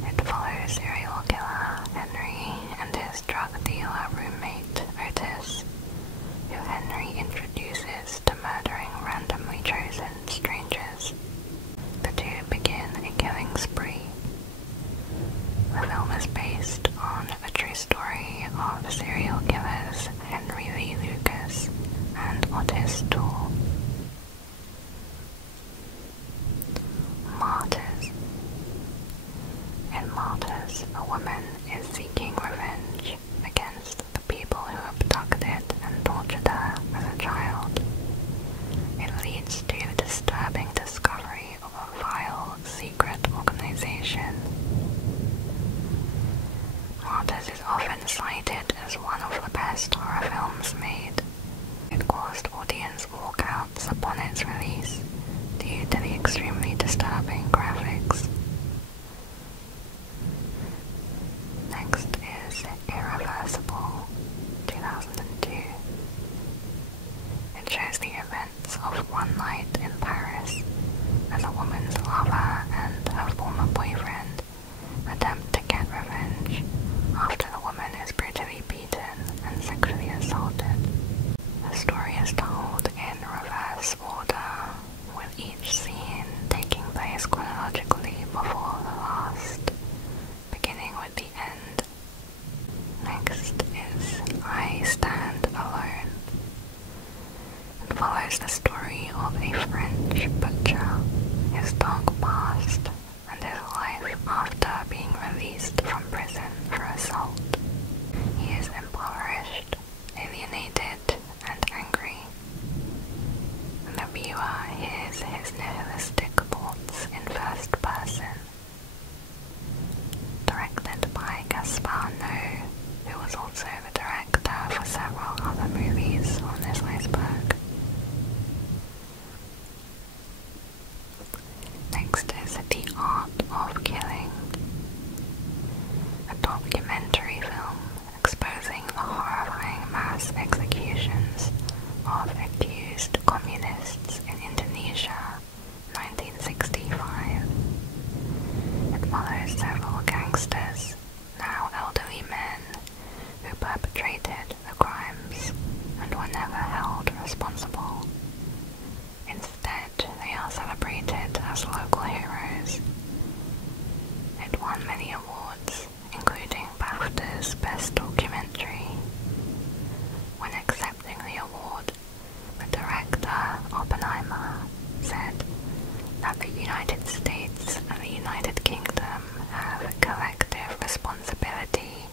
It follows serial killer Henry and his drug dealer roommate Otis, who Henry introduces to murdering randomly chosen strangers. The two begin a killing spree. The film is based on the true story of serial killers Henry Lee Lucas and Otis Toole. Martyrs. In Martyrs, a woman is seeking revenge against the people who abducted and tortured her as a child. It leads to the disturbing discovery of a vile secret organization. Martyrs is often cited as one of the best horror films made. It caused audience walkouts upon its release due to the extremely disturbing graphics. Next is Irreversible, 2002. It shows the events of one night in Paris as a woman's lover and her former boyfriend attempt to get revenge after the woman is brutally beaten and sexually assaulted. The story is told in reverse order, with each scene taking place chronologically Gaspar Noé, who was also the director for several other movies on this iceberg. Next is The Art of Killing, a documentary film exposing the horrifying mass executions of accused communists in Indonesia, 1965. It follows several gangsters, now elderly men, who perpetrated the crimes and were never held responsible. Instead, they are celebrated as local heroes. It won many awards, including BAFTA's Best Documentary. When accepting the award, the director, Oppenheimer, said that the United States and the United Kingdom have a collective responsibility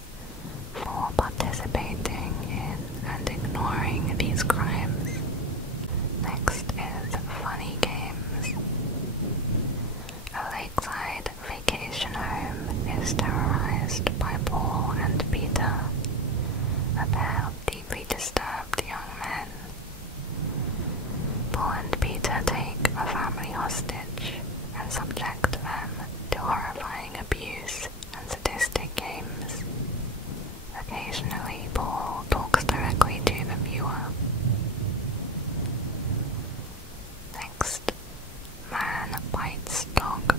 for participating in and ignoring these crimes. Next is Funny Games. A lakeside vacation home is terrorized by Paul and Peter, a pair of deeply disturbed young men. Paul and Peter take a family hostage and subject them to horrifying abuse and sadistic games. Occasionally, Paul talks directly to the viewer. Next, Man Bites Dog.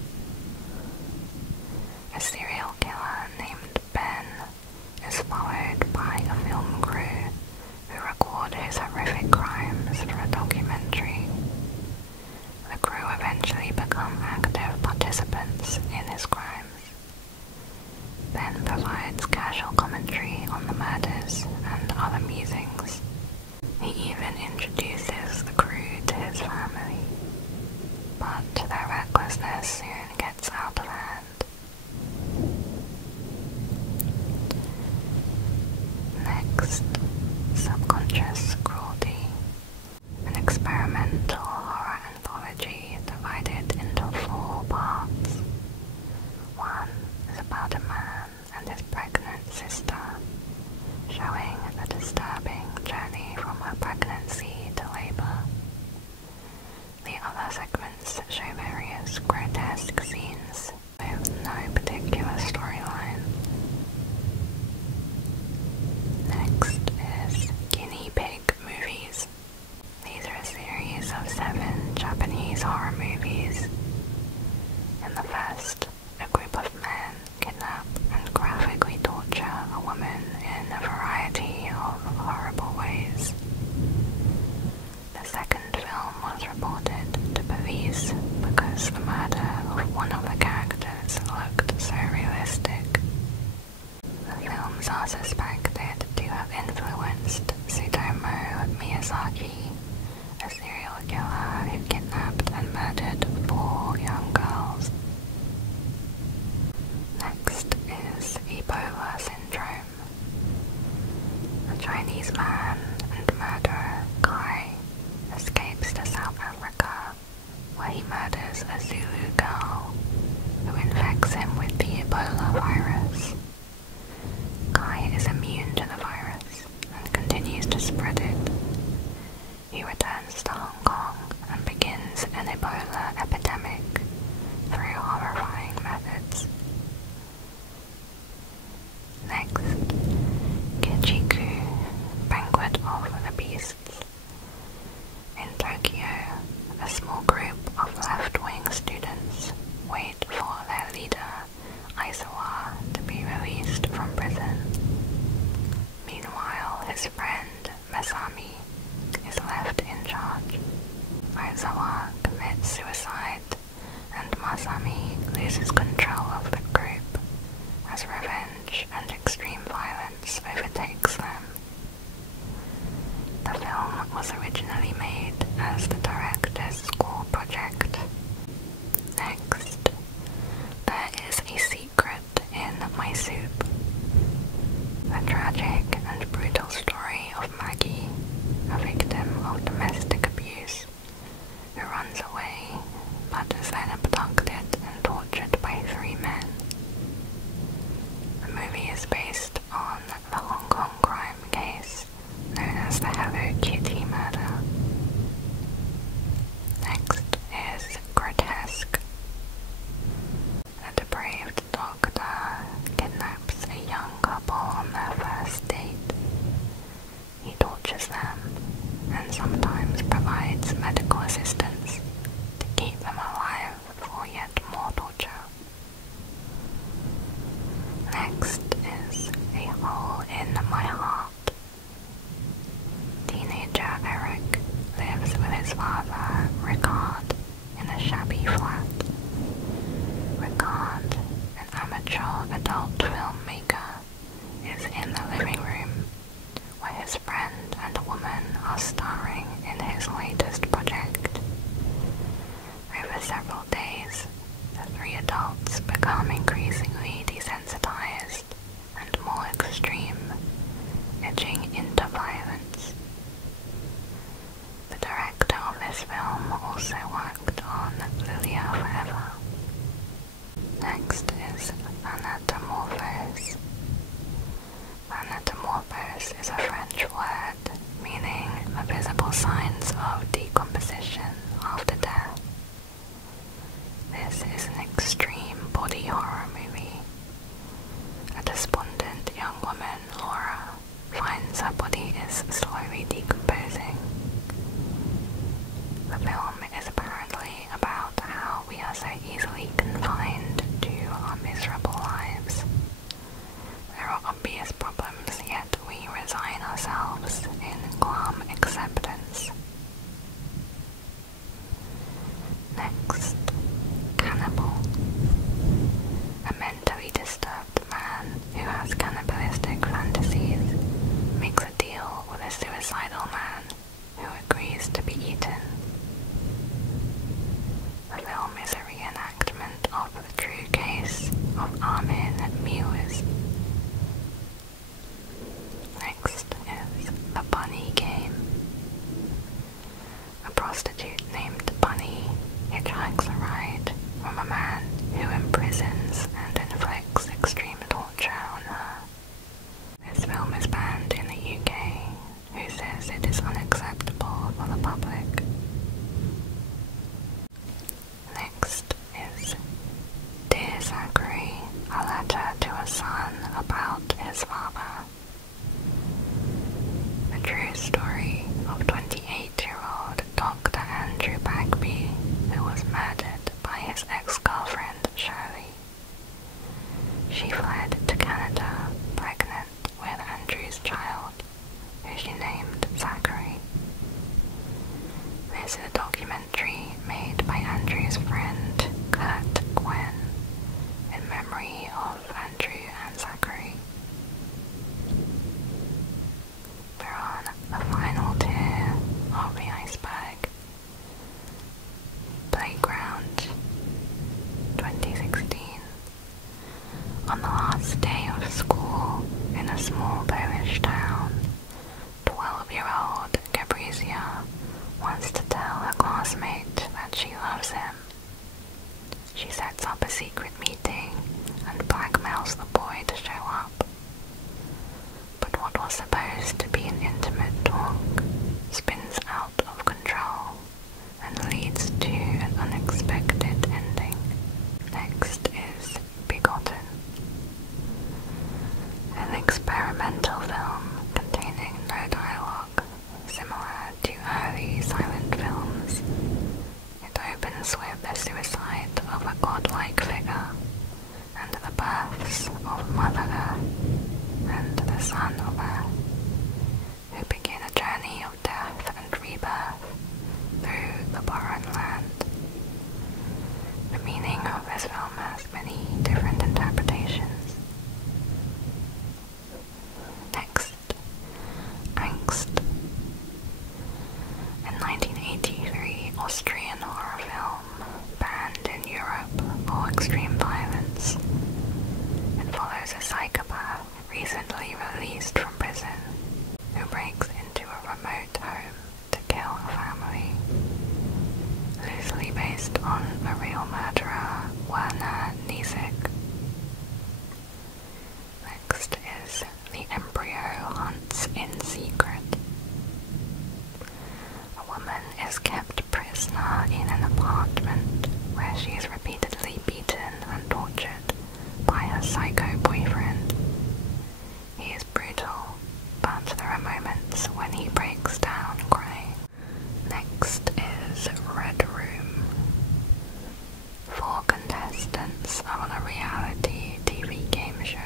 A serial killer named Ben is followed by a film crew who record his horrific crimes for a documentary. The crew eventually become active participants in his crimes. Ben provides casual commentary on the murders and other musings. He even introduces the crew to his family, but their recklessness soon gets out of hand. Next, Subconscious Cruelty, an experimental horror anthology divided into 4 parts. One is about a man and his pregnant sister, showing the disturbing journey from her pregnancy to labor. The other segments show various grotesque scenes with no particular storyline. Next is Guinea Pig Movies. These are a series of 7 Japanese horror movies. In the first, a group of men kidnap and graphically torture a woman in a variety of horrible ways. The second film was reported to police because the murder of one of the characters looked so realistic. The films are suspected to have influenced Tsutomu Miyazaki, a serial killer who kidnapped and murdered 4 young girls. Next is Ebola Syndrome. A Chinese man and murderer, Kai, escapes to South Africa, where he murders a Zulu girl, who infects him with the Ebola virus. Kai is immune to the virus and continues to spread it. He returns to Hong Kong and begins an Ebola epidemic through horrifying methods. Next, Kichiku, Banquet of the Beasts. In Tokyo, a small group of left-wing students wait for their leader, Aizawa, to be released from prison. Meanwhile, his friend, Masami, is left in charge. Aizawa commits suicide, and Masami loses control of the group as revenge and extreme violence overtakes them. The film was originally made as the director's school project. Next, there is a secret in my soup. The tragic and brutal story of Maggie, a victim of domestic abuse, who runs away but is then abducted and tortured by 3 men. The movie is Next is A Hole in My Heart. Teenager Eric lives with his father, Ricard, in a shabby flat. Ricard, an amateur adult filmmaker, is in the living room where his friend and a woman are starring in his latest project. Over several days, the three adults become increasingly desensitized and more extreme, edging into violence. The director of this film also worked on Lilia Forever. Next is Thanatomorphose. Thanatomorphose is a French word meaning the visible signs of decomposition after death. This is an extreme body horror movie. A despondent young woman, Laura, finds her body is slowly decomposing. The film is apparently about how we are so easily confined to our miserable lives. There are obvious problems, yet we resign ourselves in calm acceptance. Next, Cannibal. A mentally disturbed man who has cannibalistic fantasies makes a deal with a suicidal man who agrees to be eaten. The film is a reenactment of the true case of Armin Mewis. Next is The Bunny Game. A prostitute named Bunny hitchhikes a ride from a man who imprisons and inflicts extreme torture on her. This film is banned in the UK, who says it is unacceptable for the public. Next is Dear Zachary, a letter to a son about his father. The true story of 28-year-old Dr. Andrew Bagby, who was murdered by his ex-girlfriend Shirley. She fled to Canada pregnant with Andrew's child, who she named Zachary. This is a documentary made by Andrew's friend Kurt Gwen in memory of Andrew and Zachary. We're on the final tier of the iceberg. Playground 2016. On the last day of school in a small Polish town, 12-year-old Gabrizia wants to tell her classmate that she loves him. She sets up a secret meeting and blackmails the boy to show up. But what was supposed to be an intimate talk spins out of control and leads to an unexpected ending. Next is Begotten. An experimental film containing no dialogue, similar to early silent films. It opens with the suicide of a godlike figure and the births of Mother Earth and the Son of Earth, who begin a journey of death and rebirth through the barren land. The meaning of this film has many different interpretations. Next, Angst. A 1983 Austrian horror film banned in Europe for extreme violence. It follows a psychopath recently released from prison who breaks into a remote home to kill a family. Loosely based on the real murderer Werner Niesek. Next is The Embryo Hunts in Secret. A woman is kept prisoner in an apartment where she is repeatedly beaten and tortured by her psycho boyfriend. He is brutal, but there are moments when he breaks down crying. Next is Red Room. 4 contestants are on a reality TV game show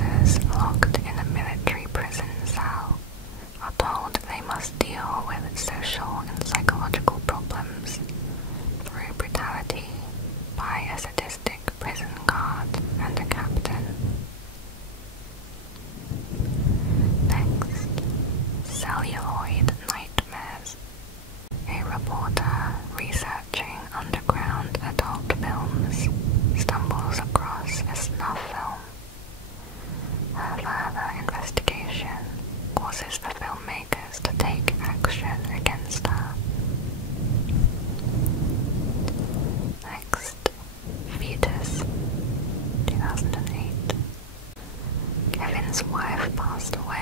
officers locked in a military prison cell are told they must deal with social and psychological problems through brutality by a sadistic prison guard and a captain. Next, celluloid nightmares. A reporter researching underground adult films stumbles across a snuff film. Her further investigation causes the filmmakers to take action against her. Next, Fetus, 2008. Kevin's wife passed away